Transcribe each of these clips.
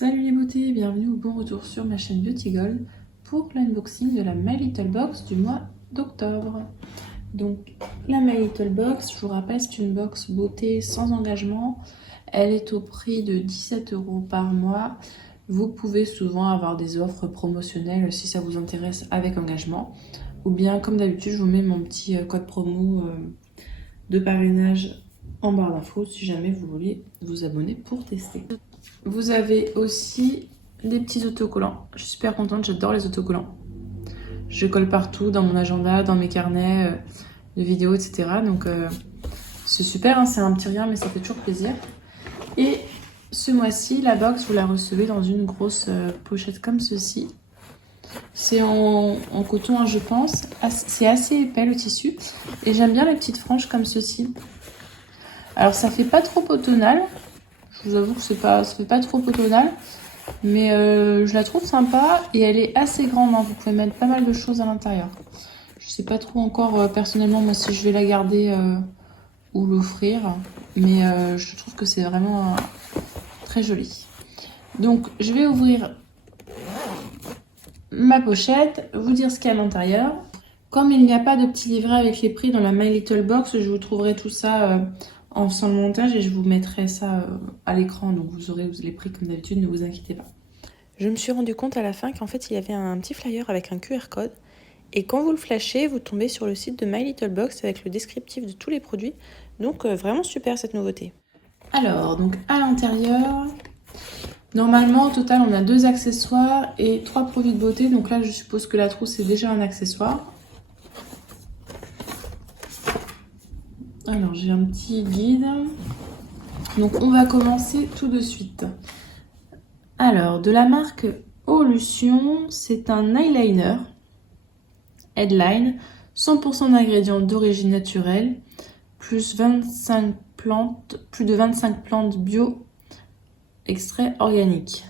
Salut les beautés, bienvenue au bon retour sur ma chaîne Beauty Gold pour l'unboxing de la My Little Box du mois d'octobre. Donc la My Little Box, je vous rappelle, c'est une box beauté sans engagement. Elle est au prix de 17 € par mois. Vous pouvez souvent avoir des offres promotionnelles si ça vous intéresse avec engagement. Ou bien comme d'habitude, je vous mets mon petit code promo de parrainage en barre d'infos si jamais vous voulez vous abonner pour tester. Vous avez aussi des petits autocollants. Je suis super contente, j'adore les autocollants. Je colle partout, dans mon agenda, dans mes carnets de vidéos, etc. Donc c'est super, hein, c'est un petit rien, mais ça fait toujours plaisir. Et ce mois-ci, la box, vous la recevez dans une grosse pochette comme ceci. C'est en coton, hein, je pense. C'est assez épais le tissu. Et j'aime bien les petites franges comme ceci. Alors ça fait pas trop automnal. Je vous avoue que ça fait pas trop automnal, mais je la trouve sympa et elle est assez grande, hein. Vous pouvez mettre pas mal de choses à l'intérieur. Je sais pas trop encore personnellement moi si je vais la garder ou l'offrir, mais je trouve que c'est vraiment très joli. Donc je vais ouvrir ma pochette, vous dire ce qu'il y a à l'intérieur. Comme il n'y a pas de petit livret avec les prix dans la My Little Box, je vous trouverai tout ça en faisant le montage et je vous mettrai ça à l'écran, donc vous aurez les prix comme d'habitude, ne vous inquiétez pas. Je me suis rendu compte à la fin qu'en fait il y avait un petit flyer avec un QR code et quand vous le flashez, vous tombez sur le site de My Little Box avec le descriptif de tous les produits, donc vraiment super cette nouveauté. Alors, donc à l'intérieur, normalement au total on a 2 accessoires et 3 produits de beauté, donc là je suppose que la trousse est déjà un accessoire. Alors j'ai un petit guide, donc on va commencer tout de suite. Alors de la marque Eau-Lution, c'est un eyeliner Headline, 100% d'ingrédients d'origine naturelle, plus de 25 plantes bio, extrait organique.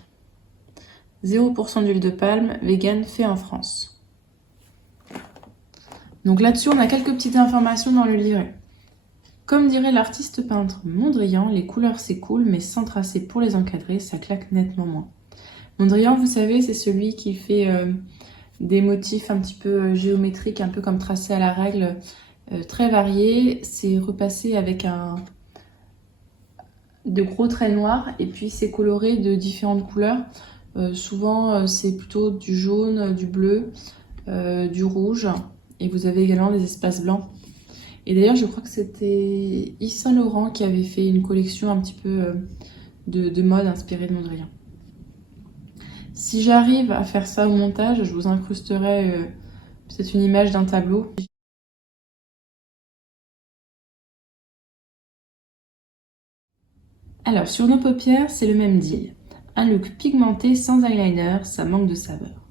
0% d'huile de palme, vegan, fait en France. Donc là-dessus, on a quelques petites informations dans le livret. Comme dirait l'artiste peintre Mondrian, les couleurs c'est cool, mais sans tracer pour les encadrer, ça claque nettement moins. Mondrian, vous savez, c'est celui qui fait des motifs un petit peu géométriques, un peu comme tracés à la règle, très variés. C'est repassé avec de gros traits noirs et puis c'est coloré de différentes couleurs. Souvent, c'est plutôt du jaune, du bleu, du rouge et vous avez également des espaces blancs. Et d'ailleurs, je crois que c'était Yves Saint Laurent qui avait fait une collection un petit peu de mode inspirée de Mondrian. Si j'arrive à faire ça au montage, je vous incrusterai peut-être une image d'un tableau. Alors, sur nos paupières, c'est le même deal. Un look pigmenté sans eyeliner, ça manque de saveur.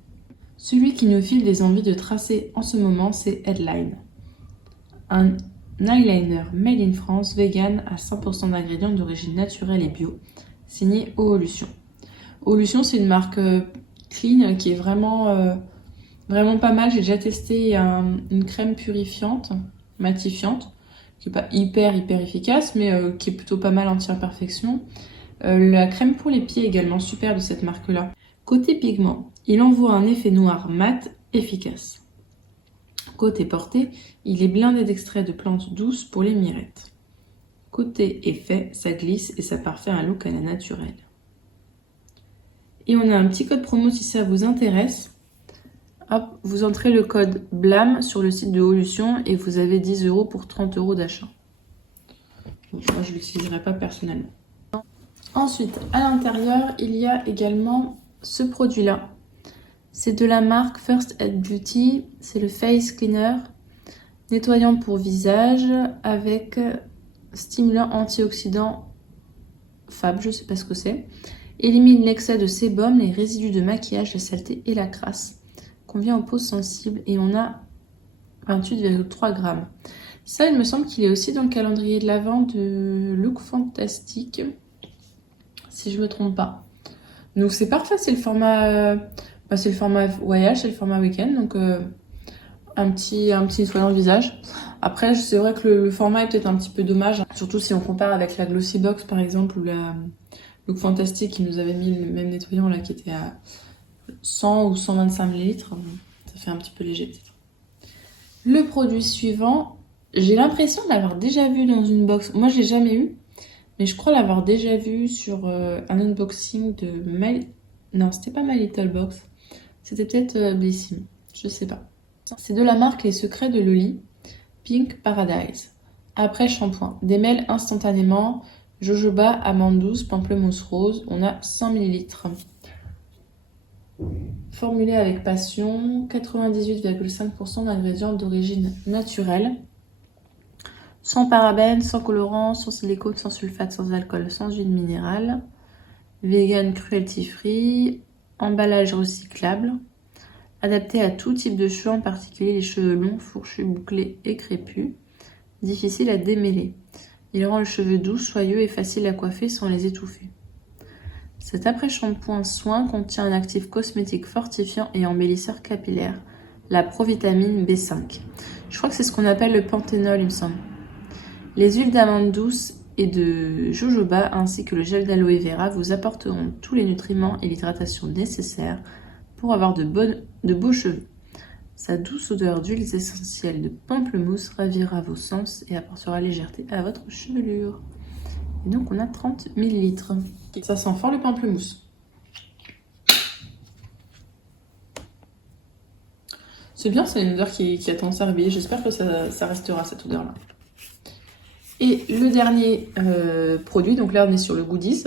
Celui qui nous file des envies de tracer en ce moment, c'est Headline. Un eyeliner made in France, vegan, à 100% d'ingrédients d'origine naturelle et bio, signé Eau-Lution. Eau-Lution, c'est une marque clean qui est vraiment pas mal. J'ai déjà testé une crème purifiante, matifiante, qui n'est pas hyper efficace, mais qui est plutôt pas mal anti-imperfection. La crème pour les pieds également super de cette marque-là. Côté pigment, il envoie un effet noir mat efficace. Côté portée, il est blindé d'extraits de plantes douces pour les mirettes. Côté effet, ça glisse et ça parfait un look à la naturelle. Et on a un petit code promo si ça vous intéresse. Hop, vous entrez le code BLAM sur le site de Eau-Lution et vous avez 10 € pour 30 € d'achat. Moi, je ne l'utiliserai pas personnellement. Ensuite, à l'intérieur, il y a également ce produit-là. C'est de la marque First Aid Beauty. C'est le Face Cleaner, nettoyant pour visage avec stimulant antioxydant Fab, je ne sais pas ce que c'est. Élimine l'excès de sébum, les résidus de maquillage, la saleté et la crasse. Convient aux peaux sensibles et on a 28,3 grammes. Ça, il me semble qu'il est aussi dans le calendrier de l'Avent de Look Fantastique, si je me trompe pas. Donc c'est parfait, c'est le format voyage, c'est le format week-end, donc un petit nettoyant de visage. Après, c'est vrai que le format est peut-être un petit peu dommage, surtout si on compare avec la Glossy Box par exemple ou Look Fantastic qui nous avait mis le même nettoyant là qui était à 100 ou 125 ml. Ça fait un petit peu léger peut-être. Le produit suivant, j'ai l'impression de l'avoir déjà vu dans une box. Moi je l'ai jamais eu, mais je crois l'avoir déjà vu sur un unboxing de My... Non, c'était pas My Little Box. C'était peut-être Blissim. Je sais pas. C'est de la marque Les Secrets de Loli. Pink Paradise. Après shampoing. Démêle instantanément. Jojoba, amande douce, pamplemousse rose. On a 100 ml. Formulé avec passion. 98,5% d'ingrédients d'origine naturelle. Sans parabènes, sans colorants, sans silicone, sans sulfate, sans alcool, sans huile minérale. Vegan cruelty free. Emballage recyclable. Adapté à tout type de cheveux, en particulier les cheveux longs, fourchus, bouclés et crépus. Difficile à démêler. Il rend le cheveu doux, soyeux et facile à coiffer sans les étouffer. Cet après-shampoing soin contient un actif cosmétique fortifiant et embellisseur capillaire, la provitamine B5. Je crois que c'est ce qu'on appelle le panthénol, il me semble. Les huiles d'amande douce et de jojoba ainsi que le gel d'aloe vera vous apporteront tous les nutriments et l'hydratation nécessaires pour avoir de beaux cheveux. Sa douce odeur d'huiles essentielles de pamplemousse ravira vos sens et apportera légèreté à votre chevelure. Et donc on a 30 ml. Ça sent fort le pamplemousse. C'est bien, c'est une odeur qui a tendance à réveiller. J'espère que ça restera cette odeur-là. Et le dernier produit, donc là on est sur le goodies.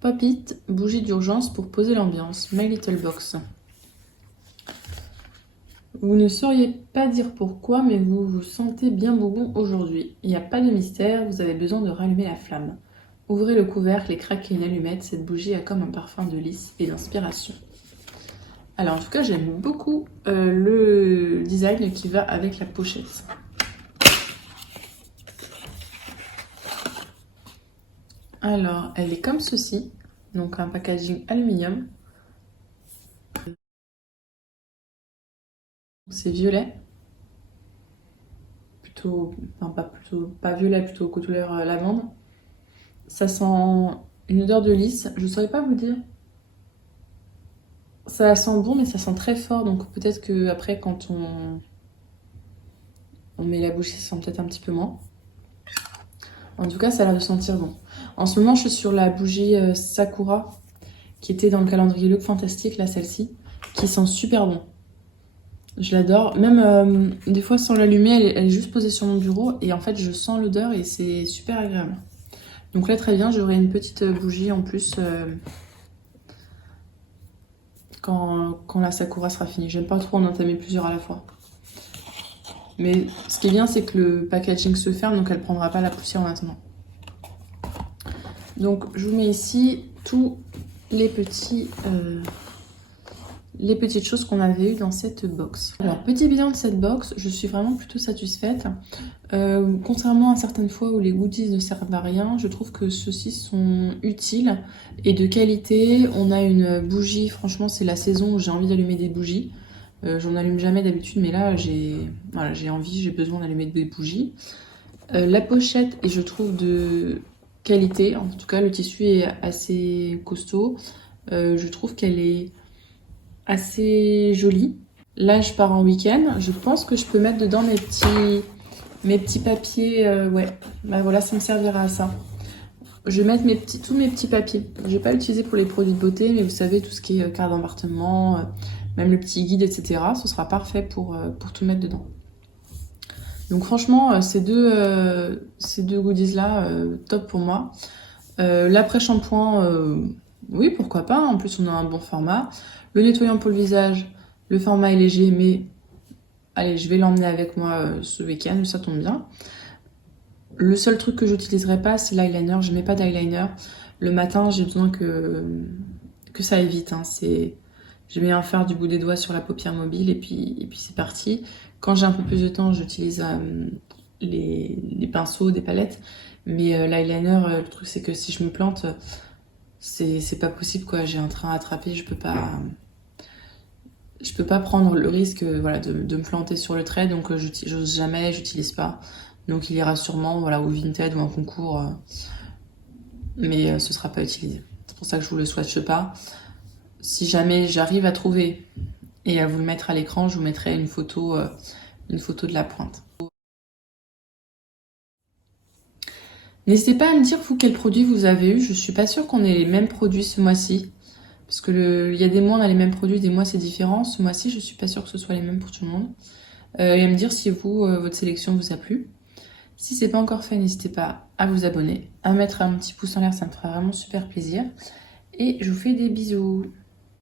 Pop-it, bougie d'urgence pour poser l'ambiance. My Little Box. Vous ne sauriez pas dire pourquoi, mais vous vous sentez bien bougon aujourd'hui. Il n'y a pas de mystère, vous avez besoin de rallumer la flamme. Ouvrez le couvercle et craquez une allumette, cette bougie a comme un parfum de lys et d'inspiration. Alors en tout cas, j'aime beaucoup le design qui va avec la pochette. Alors, elle est comme ceci, donc un packaging aluminium. C'est violet. Pas violet, plutôt couleur lavande. Ça sent une odeur de lys, je saurais pas vous dire. Ça sent bon, mais ça sent très fort, donc peut-être que après quand on met la bouche, ça sent peut-être un petit peu moins. En tout cas, ça a l'air de sentir bon. En ce moment, je suis sur la bougie Sakura, qui était dans le calendrier Look Fantastic, là, celle-ci, qui sent super bon. Je l'adore. Même des fois, sans l'allumer, elle est juste posée sur mon bureau, et en fait, je sens l'odeur et c'est super agréable. Donc là, très bien, j'aurai une petite bougie en plus quand la Sakura sera finie. J'aime pas trop en entamer plusieurs à la fois. Mais ce qui est bien, c'est que le packaging se ferme, donc elle prendra pas la poussière en attendant. Donc je vous mets ici tous les petites choses qu'on avait eues dans cette box. Alors petit bilan de cette box, je suis vraiment plutôt satisfaite. Contrairement à certaines fois où les goodies ne servent à rien, je trouve que ceux-ci sont utiles et de qualité. On a une bougie, franchement c'est la saison où j'ai envie d'allumer des bougies. J'en allume jamais d'habitude, mais là j'ai envie, j'ai besoin d'allumer des bougies. La pochette est, je trouve, de qualité. En tout cas, le tissu est assez costaud. Je trouve qu'elle est assez jolie. Là, je pars en week-end. Je pense que je peux mettre dedans mes petits papiers. Ouais, bah voilà, ça me servira à ça. Je vais mettre tous mes petits papiers. Je vais pas l'utiliser pour les produits de beauté, mais vous savez, tout ce qui est carte d'embarquement, même le petit guide, etc. Ce sera parfait pour tout mettre dedans. Donc franchement, ces deux goodies-là, top pour moi. L'après-shampoing, oui, pourquoi pas. En plus, on a un bon format. Le nettoyant pour le visage, le format est léger, mais allez, je vais l'emmener avec moi ce week-end, ça tombe bien. Le seul truc que j'utiliserai pas, c'est l'eyeliner. Je mets pas d'eyeliner. Le matin, j'ai besoin que ça aille vite. Hein. Je mets un fard du bout des doigts sur la paupière mobile et puis c'est parti. Quand j'ai un peu plus de temps, j'utilise les pinceaux, des palettes. Mais l'eyeliner, le truc c'est que si je me plante, c'est pas possible quoi. J'ai un train à attraper, je peux pas prendre le risque voilà, de me planter sur le trait, donc j'ose jamais, j'utilise pas. Donc il ira sûrement voilà, au Vinted ou un concours mais ce sera pas utilisé. C'est pour ça que je vous le swatche pas. Si jamais j'arrive à trouver et à vous le mettre à l'écran, je vous mettrai une photo de la pointe. N'hésitez pas à me dire, vous, quels produits vous avez eu. Je suis pas sûre qu'on ait les mêmes produits ce mois-ci. Parce que il y a des mois, on a les mêmes produits, des mois, c'est différent. Ce mois-ci, je suis pas sûre que ce soit les mêmes pour tout le monde. Et à me dire si vous, votre sélection vous a plu. Si c'est pas encore fait, n'hésitez pas à vous abonner, à mettre un petit pouce en l'air, ça me fera vraiment super plaisir. Et je vous fais des bisous.